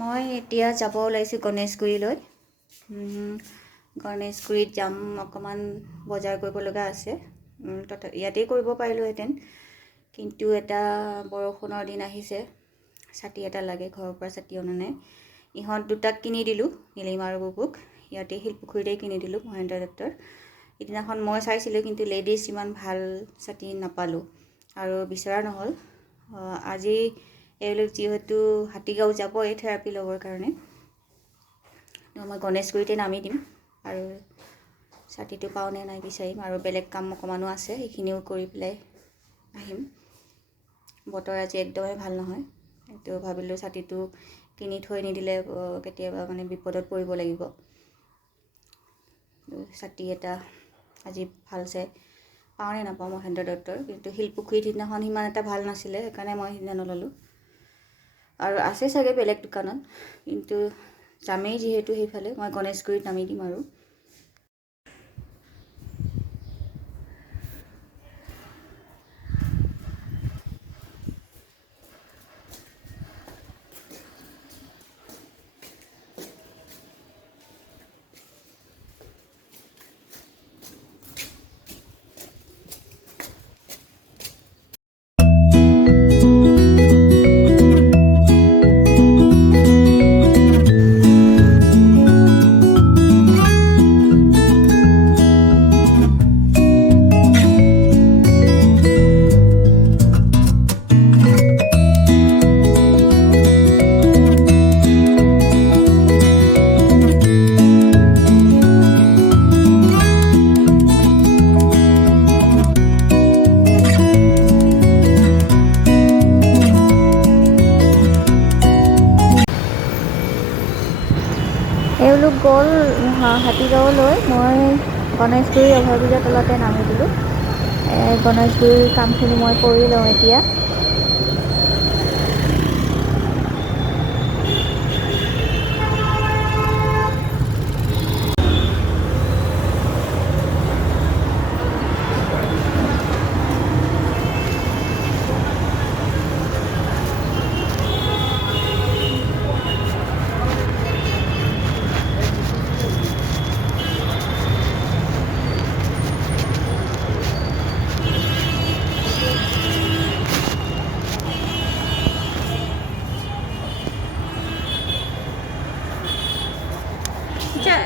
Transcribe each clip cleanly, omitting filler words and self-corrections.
মই এতিয়া যাব ওলাইছোঁ গণেশগুৰিলৈ। গণেশগুৰিত যাম, অকণমান বজাৰ কৰিব লগা আছে। ইয়াতেই কৰিব পাৰিলোঁহেঁতেন, কিন্তু এটা বৰষুণৰ দিন আহিছে, ছাতি এটা লাগে, ঘৰৰ পৰা ছাতি অনা নাই। ইহঁত দুটাক কিনি দিলোঁ, নীলিমা আৰু বুবুক। ইয়াতেই শিলপুখুৰীতেই কিনি দিলোঁ মহেন্দ্ৰ দত্তৰ। সিদিনাখন মই চাইছিলোঁ, কিন্তু লেডিজ ইমান ভাল ছাতি নাপালোঁ আৰু বিচৰা নহ'ল। আজি এওঁলোক যিহেতু হাতীগাঁও যাব এই থেৰাপি ল'বৰ কাৰণে, মই গণেশগুৰিতে নামি দিম আৰু ছাতিটো পাওঁ নে নাই বিচাৰিম, আৰু বেলেগ কাম অকণমানো আছে, সেইখিনিও কৰি পেলাই আহিম। বতৰ আজি একদমেই ভাল নহয়, এইটো ভাবিলোঁ ছাতিটো কিনি থৈ নিদিলে কেতিয়াবা মানে বিপদত পৰিব লাগিব। ছাতি এটা আজি ভালছে পাওঁ নে নাপাওঁ মহেন্দ্ৰ দত্তৰ, কিন্তু শিলপুখুৰীত সিদিনাখন সিমান এটা ভাল নাছিলে, সেইকাৰণে মই সিদিনা নল'লোঁ। আৰু আছে চাগে বেলেগ দোকানত, কিন্তু যামেই যিহেতু সেইফালে, মই গণেশগুৰিত নামি দিম আৰু। এওঁলোক গ'ল হাতীগাঁৱলৈ, মই গণেশগুৰি অভাৰব্ৰিজৰ তলতে নামি দিলোঁ। গণেশগুৰিৰ কামখিনি মই কৰি লওঁ এতিয়া।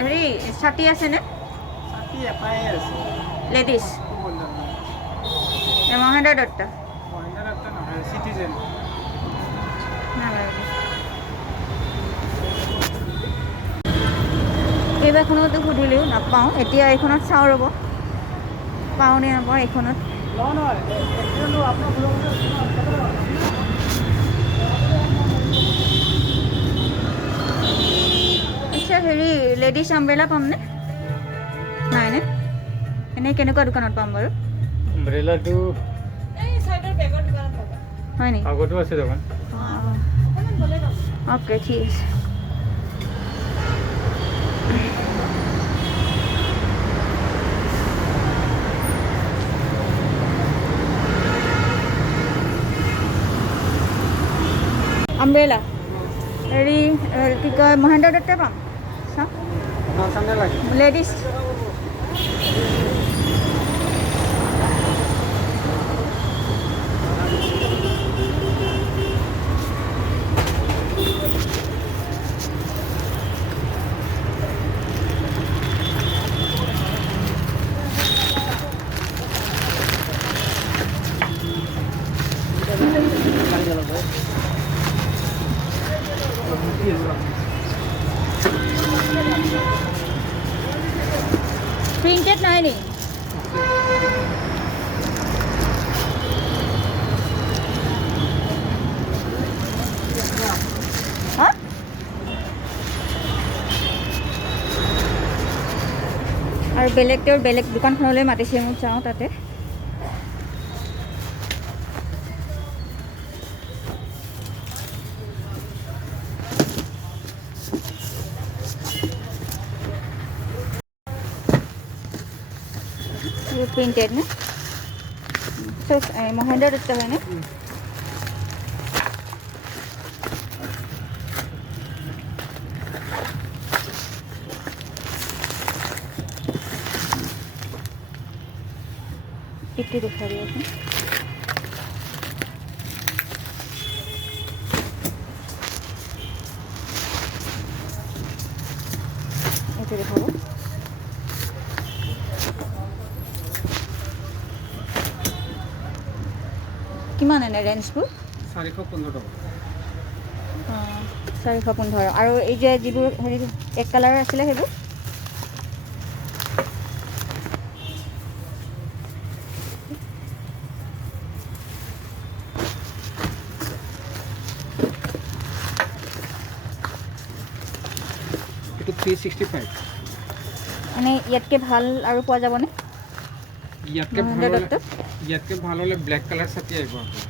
হেৰি ছাতি আছেনে? ছাতি এটাই আছে, লেডিজ মহেন্দ্ৰ দত্ত মহেন্দ্ৰ দত্ত নহয়, চিটিজেন। কেইবাখনতো সুধিলোঁ নাপাওঁ, এতিয়া এইখনত চাওঁ ৰ'ব, পাওঁ নে নাপাওঁ এইখনত। আচ্ছা, হেৰি লেডিজ আমব্ৰেলা পামনে? নাইনে? এনেই কেনেকুৱা দোকানত পাম বাৰু? আমব্ৰেলাটো হয় নেকি? আগতো আছে দোকান। অ'কে, ঠিক আছে। আমব্ৰেলা হেৰি কি কয়, মহেন্দ্ৰ দত্ত পাম? চাওঁ লেডিজ। প্ৰিণ্টেড নাই নি? হা? আৰু বেলেগ দোকানখনলৈ মাতিছে মোক, যাওঁ তাতে। প্ৰিণ্টেড নে? মহেন্দ্ৰ দত্ত হয়নে? কুৰ্তি দেখাই দিবচোন। এইটো দেখাব। কিমান এনে ৰেঞ্জবোৰ? 415 টকা। 415। আৰু এই যে যিবোৰ হেৰি এক কালাৰৰ আছিলে সেইবোৰ? এইটো 365। এনেই ইয়াতকৈ ভাল আৰু পোৱা যাবনে? ইয়াতকৈ ভাল হ'লে ব্লেক কালাৰ ছাতি আহিব আপোনাৰ।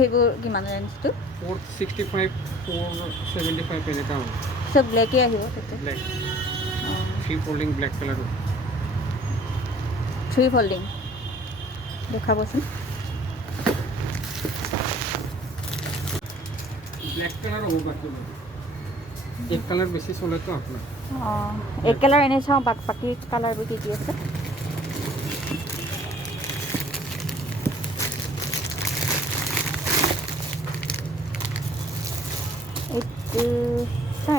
সেইবোৰ কিমান ৰেঞ্জটো? 465, 475 এনেকুৱা হ'ব। চব ব্লেকেই আহিব তাতে? ব্লেক 3 ফল্ডিং ব্লেক কালাৰটো। 3 ফল্ডিং দেখাবচোন। ব্লেক কালাৰ হ'ব বাকী এক কালাৰ বেছি চলেতো আপোনাৰ। এক কালাৰ এনেই চাওঁ, বাকী কালাৰবোৰ কি আছে?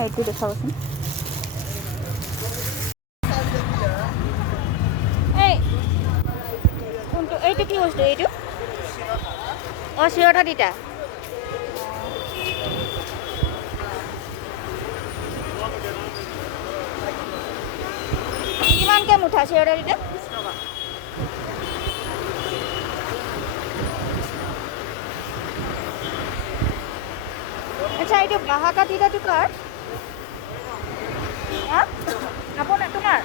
এইটো দেখাবচোন। কোনটো? এইটো কি বস্তু? এইটো চিৰতা তিতা। কিমানকৈ মুঠা চিৰতা তিতা? আচ্ছা, এইটো বাহাকা তিতাটো কাৰ? আপোনাৰ? তোমাৰ?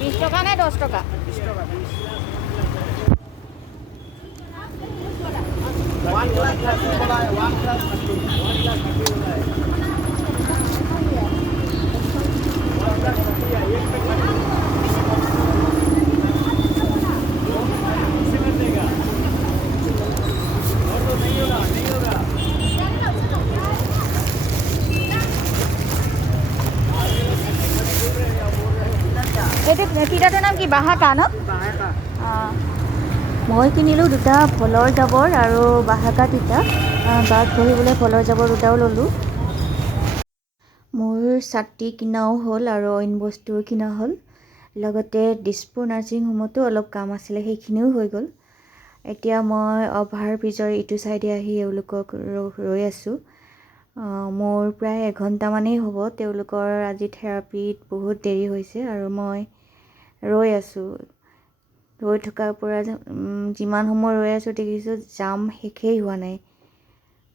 বিশ টকা নে 10 টকা? এইটো তিতাটোৰ নাম কি? বাহাকা ন? মই কিনিলোঁ দুটা ফলৰ জাবৰ আৰু বাহাকা তিতা। গাত বহিবলৈ ফলৰ জাবৰ দুটাও ল'লোঁ। মোৰ ছাতি কিনাও হ'ল আৰু অইন বস্তুও কিনা হ'ল। লগতে দিছপুৰ নাৰ্ছিং হোমতো অলপ কাম আছিলে, সেইখিনিও হৈ গ'ল। এতিয়া মই অভাৰ ব্ৰিজৰ ইটো ছাইডে আহি এওঁলোকক ৰৈ আছোঁ। মোৰ প্ৰায় এঘণ্টামানেই হ'ব। তেওঁলোকৰ আজি থেৰাপিত বহুত দেৰি হৈছে আৰু মই ৰৈ আছোঁ। ৰৈ থকাৰ পৰা যিমান সময় ৰৈ আছোঁ দেখিছোঁ জাম শেষেই হোৱা নাই।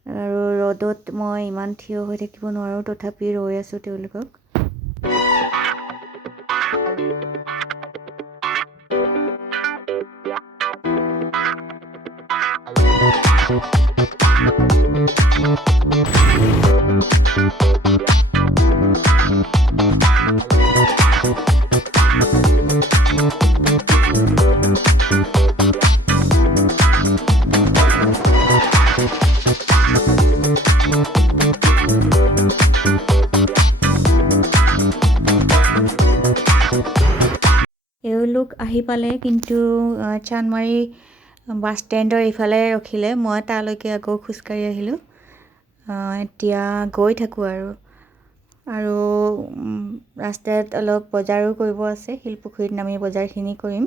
আৰু ৰ'দত মই ইমান থিয় হৈ থাকিব নোৱাৰোঁ, তথাপি ৰৈ আছোঁ তেওঁলোকক। এওঁলোক আহি পালে, কিন্তু চানমাৰী বাছ ষ্টেণ্ডৰ ইফালে ৰখিলে। মই তালৈকে আকৌ খোজকাঢ়ি আহিলোঁ। এতিয়া গৈ থাকোঁ আৰু ৰাস্তাত অলপ বজাৰো কৰিব আছে। শিলপুখুৰীত নামি বজাৰখিনি কৰিম।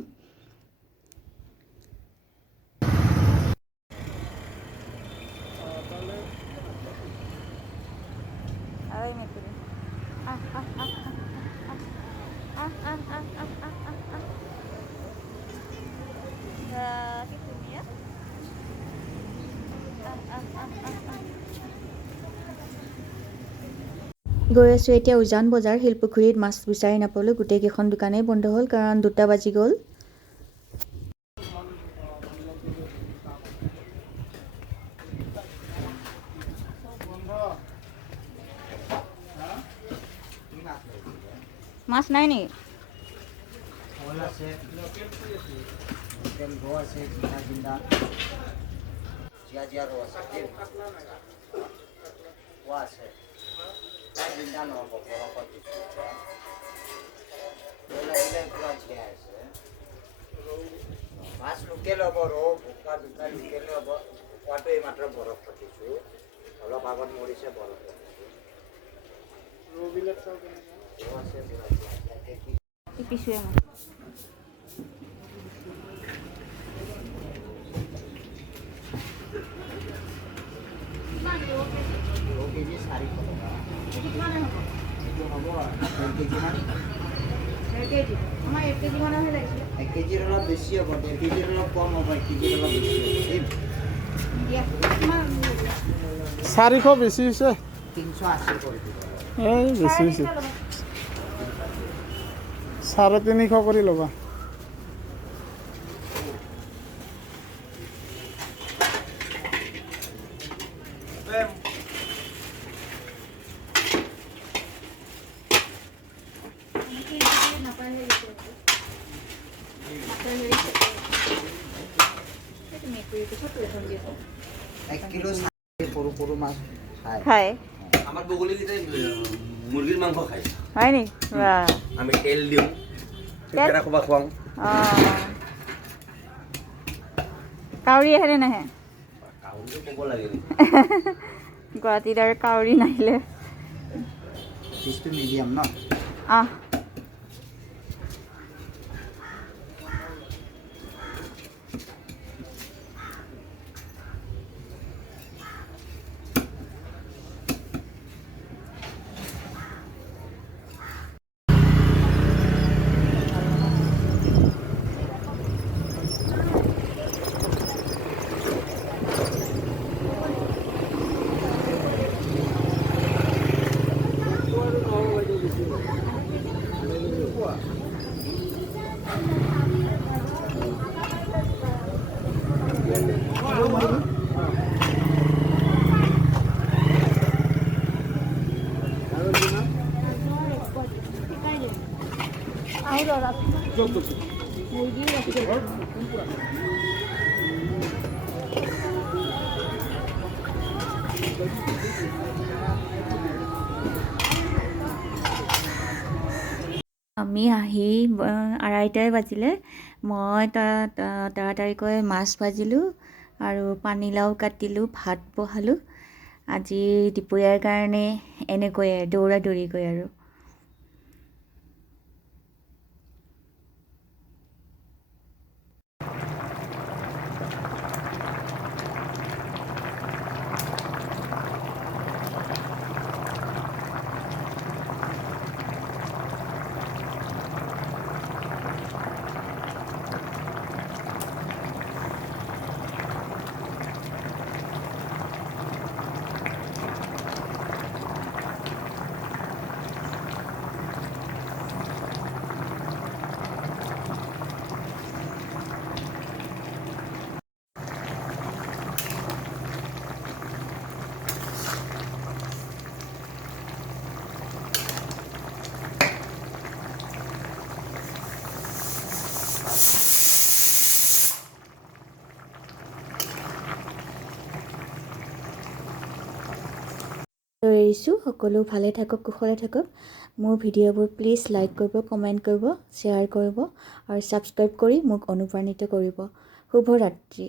গৈ আছোঁ এতিয়া উজান বজাৰ। শিলপুখুৰীত মাছ বিচাৰি নাপালোঁ, গোটেইকেইখন দোকানেই বন্ধ হ'ল, কাৰণ 2টা বাজি গ'ল। মাছ নাই নেকি? শ'ল আছে, লোকেল ৰৌ আছে, জিন্দা জীয়া ৰৌ আছে, পোৱা আছে, জিন্দা নহ'ব, বৰফত দিছোঁ লাগিলে পূৰা জীয়াই আছে। মাছ লোকেল হ'ব, ৰৌ ভোকা দুটা লোকেল হ'ব। ভোকাটো এইমাত্ৰ বৰফ পাতিছোঁ, অলপ আগত মৰিছে বৰফ পাতিছোঁ। ৰৌ আছে পূৰা জীয়াই। পিছুৱে মই ৰৌ কেজি 400 টকা। এইটো হ'ব 1.5 কেজি মান। 1 কেজি আমাৰ 1 কেজি মানহে লাগিছিলে। 1 কেজিৰ অলপ বেছি হ'ব, 1.5 কেজিৰ অলপ কম হ'ব, 1 কেজিৰ অলপ বেছি হ'ব। দিয়া কিমান 400 বেছি হৈছে। 380 কৰি দিব। এই বেছি হৈছে। 350 কৰি ল'বা। এক কিলো সৰু সৰু মাছ খায়। খায় আমাৰ বগলিকেইটাই মুৰগিৰ মাংস খায়। হয় নি? আমি তেল দিওঁ, থেকেৰা খোপা খুৱাওঁ। কাউৰী আহেনে নাহে? কাউৰীটো ক'ব লাগে নেকি? গুৱাহাটীত আৰু কাউৰী নাহিলে পিচটো মিডিয়াম ন? আহ আমি আহি 2:30 বাজিলে। মই তাড়াতাড়িকৈ মাছ ভাজিলোঁ আৰু পানীলাও কাটিলোঁ, ভাত বহালোঁ। আজি দুপৰীয়াৰ কাৰণে এনেকৈয়ে দৌৰা দৌৰিকৈ আৰু এৰিছোঁ। সকলো ভালে থাকক, কুশলে থাকক। মোৰ ভিডিঅ'বোৰ প্লিজ লাইক কৰিব, কমেণ্ট কৰিব, শ্বেয়াৰ কৰিব আৰু ছাবস্ক্ৰাইব কৰি মোক অনুপ্ৰাণিত কৰিব। শুভৰাত্ৰি।